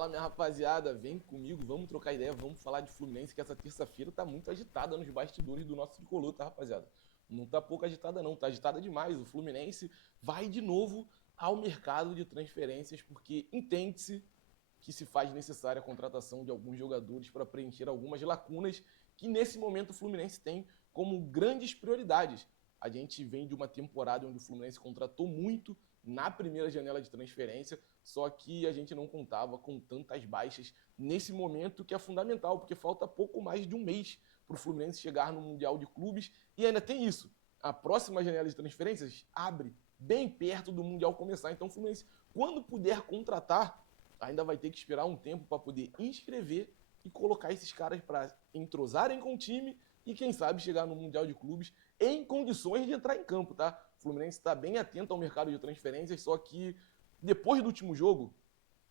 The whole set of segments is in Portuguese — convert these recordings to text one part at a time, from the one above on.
Fala, minha rapaziada, vem comigo, vamos trocar ideia, vamos falar de Fluminense, que essa terça-feira tá muito agitada nos bastidores do nosso tricolor, tá, rapaziada? Não tá pouco agitada não, tá agitada demais. O Fluminense vai de novo ao mercado de transferências, porque entende-se que se faz necessária a contratação de alguns jogadores para preencher algumas lacunas que nesse momento o Fluminense tem como grandes prioridades. A gente vem de uma temporada onde o Fluminense contratou muito na primeira janela de transferência, só que a gente não contava com tantas baixas nesse momento que é fundamental, porque falta pouco mais de um mês para o Fluminense chegar no Mundial de Clubes e ainda tem isso. A próxima janela de transferências abre bem perto do Mundial começar. Então o Fluminense, quando puder contratar, ainda vai ter que esperar um tempo para poder inscrever e colocar esses caras para entrosarem com o time e, quem sabe, chegar no Mundial de Clubes em condições de entrar em campo, tá? O Fluminense está bem atento ao mercado de transferências, só que depois do último jogo,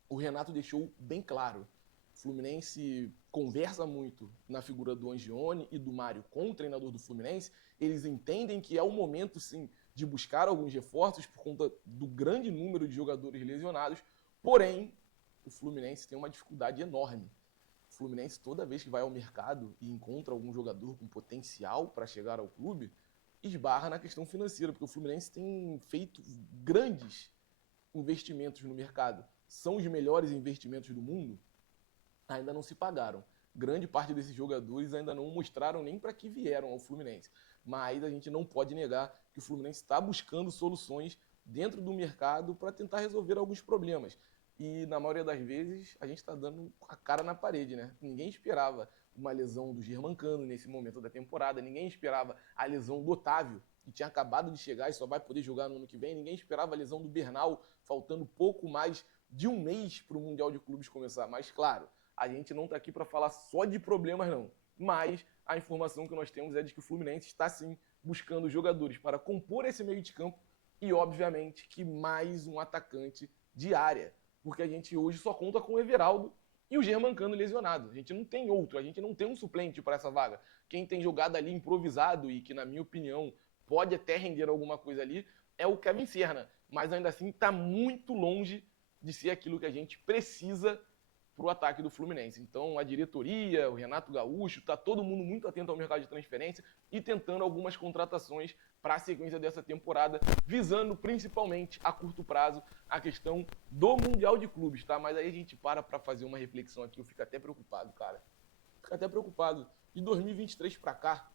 o Renato deixou bem claro. O Fluminense conversa muito na figura do Angione e do Mário com o treinador do Fluminense. Eles entendem que é o momento, sim, de buscar alguns reforços por conta do grande número de jogadores lesionados. Porém, o Fluminense tem uma dificuldade enorme. O Fluminense, toda vez que vai ao mercado e encontra algum jogador com potencial para chegar ao clube, esbarra na questão financeira, porque o Fluminense tem feito grandes investimentos no mercado. São os melhores investimentos do mundo? Ainda não se pagaram. Grande parte desses jogadores ainda não mostraram nem para que vieram ao Fluminense. Mas a gente não pode negar que o Fluminense está buscando soluções dentro do mercado para tentar resolver alguns problemas. E na maioria das vezes a gente está dando a cara na parede, né? Ninguém esperava uma lesão do Germancano nesse momento da temporada, ninguém esperava a lesão do Otávio, que tinha acabado de chegar e só vai poder jogar no ano que vem, ninguém esperava a lesão do Bernal, faltando pouco mais de um mês para o Mundial de Clubes começar. Mas claro, a gente não está aqui para falar só de problemas não, mas a informação que nós temos é de que o Fluminense está sim buscando jogadores para compor esse meio de campo e obviamente que mais um atacante de área, porque a gente hoje só conta com o Everaldo e o Germancano lesionado. A gente não tem outro, a gente não tem um suplente para essa vaga. Quem tem jogado ali improvisado e que, na minha opinião, pode até render alguma coisa ali, é o Kevin Serna. Mas ainda assim está muito longe de ser aquilo que a gente precisa para o ataque do Fluminense. Então a diretoria, o Renato Gaúcho, está todo mundo muito atento ao mercado de transferência e tentando algumas contratações para a sequência dessa temporada, visando principalmente a curto prazo a questão do Mundial de Clubes, tá? Mas aí a gente para fazer uma reflexão aqui, eu fico até preocupado, cara. Fico até preocupado. De 2023 para cá,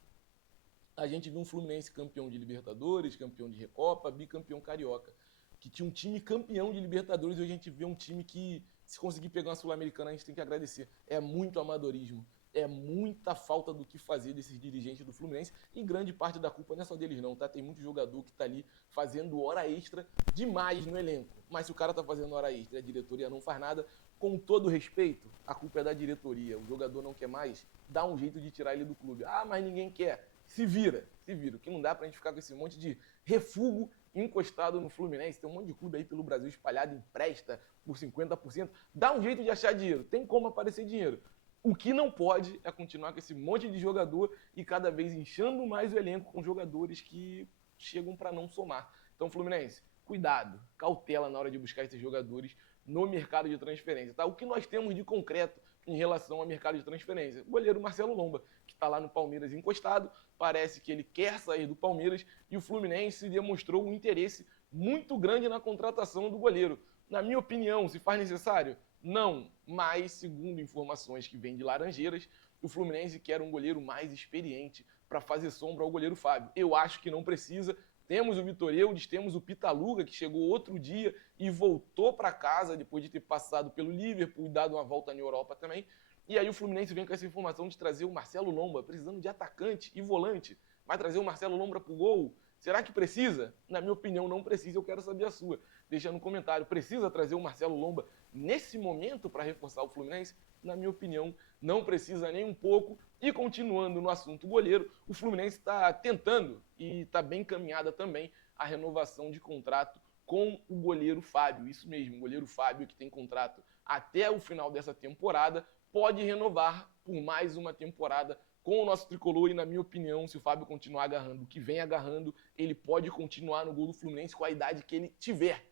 a gente viu um Fluminense campeão de Libertadores, campeão de Recopa, bicampeão carioca, que tinha um time campeão de Libertadores e hoje a gente vê um time que, se conseguir pegar uma Sul-Americana, a gente tem que agradecer. É muito amadorismo, é muita falta do que fazer desses dirigentes do Fluminense e grande parte da culpa não é só deles não, tá? Tem muito jogador que tá ali fazendo hora extra demais no elenco, mas se o cara tá fazendo hora extra e a diretoria não faz nada, com todo respeito, a culpa é da diretoria. O jogador não quer mais, dá um jeito de tirar ele do clube. Ah, mas ninguém quer. Se vira. O que não dá pra gente ficar com esse monte de refúgio encostado no Fluminense. Tem um monte de clube aí pelo Brasil espalhado, empresta por 50%. Dá um jeito de achar dinheiro. Tem como aparecer dinheiro. O que não pode é continuar com esse monte de jogador e cada vez inchando mais o elenco com jogadores que chegam para não somar. Então, Fluminense, cuidado, cautela na hora de buscar esses jogadores no mercado de transferência, tá? O que nós temos de concreto em relação ao mercado de transferência? O goleiro Marcelo Lomba, que está lá no Palmeiras encostado, parece que ele quer sair do Palmeiras e o Fluminense demonstrou um interesse muito grande na contratação do goleiro. Na minha opinião, se faz necessário? Não, mas segundo informações que vêm de Laranjeiras, o Fluminense quer um goleiro mais experiente para fazer sombra ao goleiro Fábio. Eu acho que não precisa. Temos o Vitor Eudes, temos o Pitaluga, que chegou outro dia e voltou para casa depois de ter passado pelo Liverpool e dado uma volta na Europa também. E aí o Fluminense vem com essa informação de trazer o Marcelo Lomba, precisando de atacante e volante. Vai trazer o Marcelo Lomba pro gol? Será que precisa? Na minha opinião, não precisa. Eu quero saber a sua. Deixa no comentário. Precisa trazer o Marcelo Lomba nesse momento para reforçar o Fluminense? Na minha opinião, não precisa nem um pouco. E continuando no assunto goleiro, o Fluminense está tentando, e está bem encaminhada também, a renovação de contrato com o goleiro Fábio. Isso mesmo, o goleiro Fábio, que tem contrato até o final dessa temporada, pode renovar por mais uma temporada com o nosso tricolor. E na minha opinião, se o Fábio continuar agarrando o que vem agarrando, ele pode continuar no gol do Fluminense com a idade que ele tiver.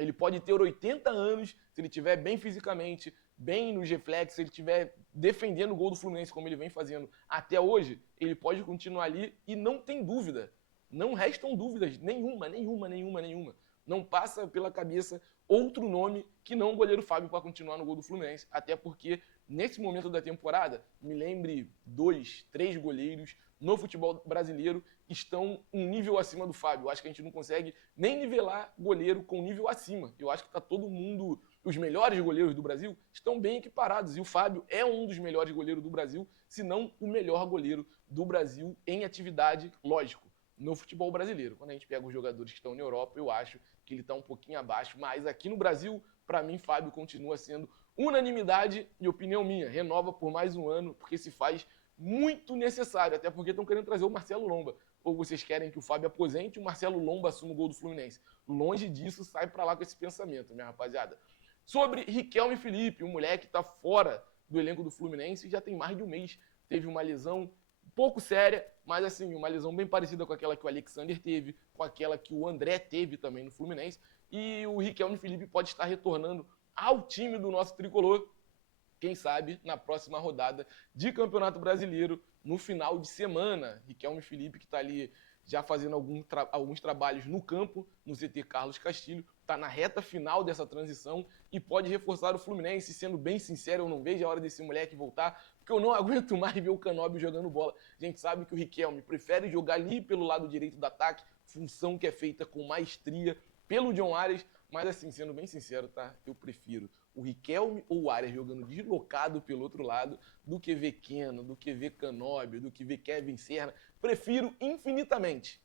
Ele pode ter 80 anos, se ele estiver bem fisicamente, bem nos reflexos, se ele estiver defendendo o gol do Fluminense como ele vem fazendo até hoje, ele pode continuar ali e não tem dúvida. Não restam dúvidas nenhuma. Não passa pela cabeça outro nome que não o goleiro Fábio para continuar no gol do Fluminense. Até porque, nesse momento da temporada, me lembre 2, 3 goleiros no futebol brasileiro que estão um nível acima do Fábio. Eu acho que a gente não consegue nem nivelar goleiro com nível acima. Eu acho que está todo mundo, os melhores goleiros do Brasil, estão bem equiparados. E o Fábio é um dos melhores goleiros do Brasil, se não o melhor goleiro do Brasil em atividade, lógico, no futebol brasileiro. Quando a gente pega os jogadores que estão na Europa, eu acho que ele está um pouquinho abaixo. Mas aqui no Brasil, para mim, Fábio continua sendo unanimidade e opinião minha. Renova por mais um ano, porque se faz muito necessário, até porque estão querendo trazer o Marcelo Lomba. Ou vocês querem que o Fábio aposente e o Marcelo Lomba assuma o gol do Fluminense? Longe disso, sai pra lá com esse pensamento, minha rapaziada. Sobre Riquelme Felipe, um moleque que tá fora do elenco do Fluminense já tem mais de um mês. Teve uma lesão um pouco séria, mas assim, uma lesão bem parecida com aquela que o Alexander teve, com aquela que o André teve também no Fluminense. E o Riquelme Felipe pode estar retornando ao time do nosso tricolor, quem sabe, na próxima rodada de Campeonato Brasileiro, no final de semana. Riquelme Felipe, que está ali já fazendo alguns trabalhos no campo, no CT Carlos Castilho, está na reta final dessa transição e pode reforçar o Fluminense. Sendo bem sincero, eu não vejo a hora desse moleque voltar, porque eu não aguento mais ver o Canóbio jogando bola. A gente sabe que o Riquelme prefere jogar ali pelo lado direito do ataque, função que é feita com maestria pelo John Arias, mas assim, sendo bem sincero, tá? Eu prefiro o Riquelme ou o Arias jogando deslocado pelo outro lado do que ver Keno, do que ver Canóbio, do que ver Kevin Serna. Prefiro infinitamente,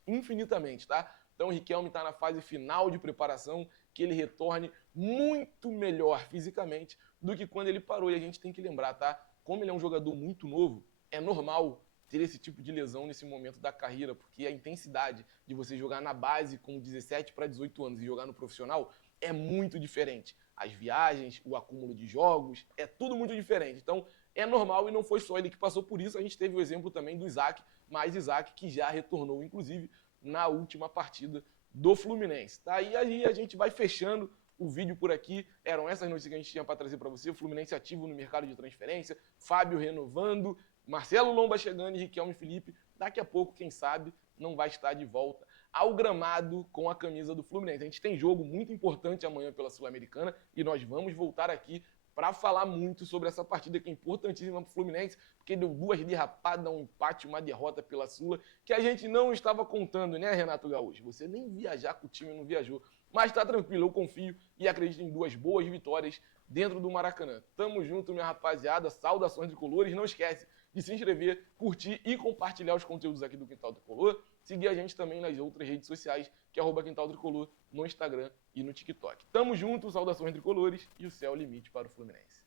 tá? Então o Riquelme está na fase final de preparação, que ele retorne muito melhor fisicamente do que quando ele parou. E a gente tem que lembrar, tá? Como ele é um jogador muito novo, é normal ter esse tipo de lesão nesse momento da carreira, porque a intensidade de você jogar na base com 17 para 18 anos e jogar no profissional é muito diferente. As viagens, o acúmulo de jogos, é tudo muito diferente. Então, é normal e não foi só ele que passou por isso. A gente teve o exemplo também do Isaac, mas Isaac que já retornou, inclusive, na última partida do Fluminense. Tá? E aí a gente vai fechando o vídeo por aqui. Eram essas notícias que a gente tinha para trazer para você. O Fluminense ativo no mercado de transferência, Fábio renovando, Marcelo Lomba chegando e Riquelme Felipe. Daqui a pouco, quem sabe, não vai estar de volta ao gramado com a camisa do Fluminense. A gente tem jogo muito importante amanhã pela Sul-Americana e nós vamos voltar aqui para falar muito sobre essa partida que é importantíssima para o Fluminense, porque deu 2 derrapadas, um empate, uma derrota pela Sula, que a gente não estava contando, né, Renato Gaúcho? Você nem viajar com o time não viajou. Mas tá tranquilo, eu confio e acredito em 2 boas vitórias dentro do Maracanã. Tamo junto, minha rapaziada. Saudações tricolores. Não esquece de se inscrever, curtir e compartilhar os conteúdos aqui do Quintal Tricolor. Seguir a gente também nas outras redes sociais, que é @Quintal Tricolor, no Instagram e no TikTok. Tamo junto, saudações tricolores e o céu é o limite para o Fluminense.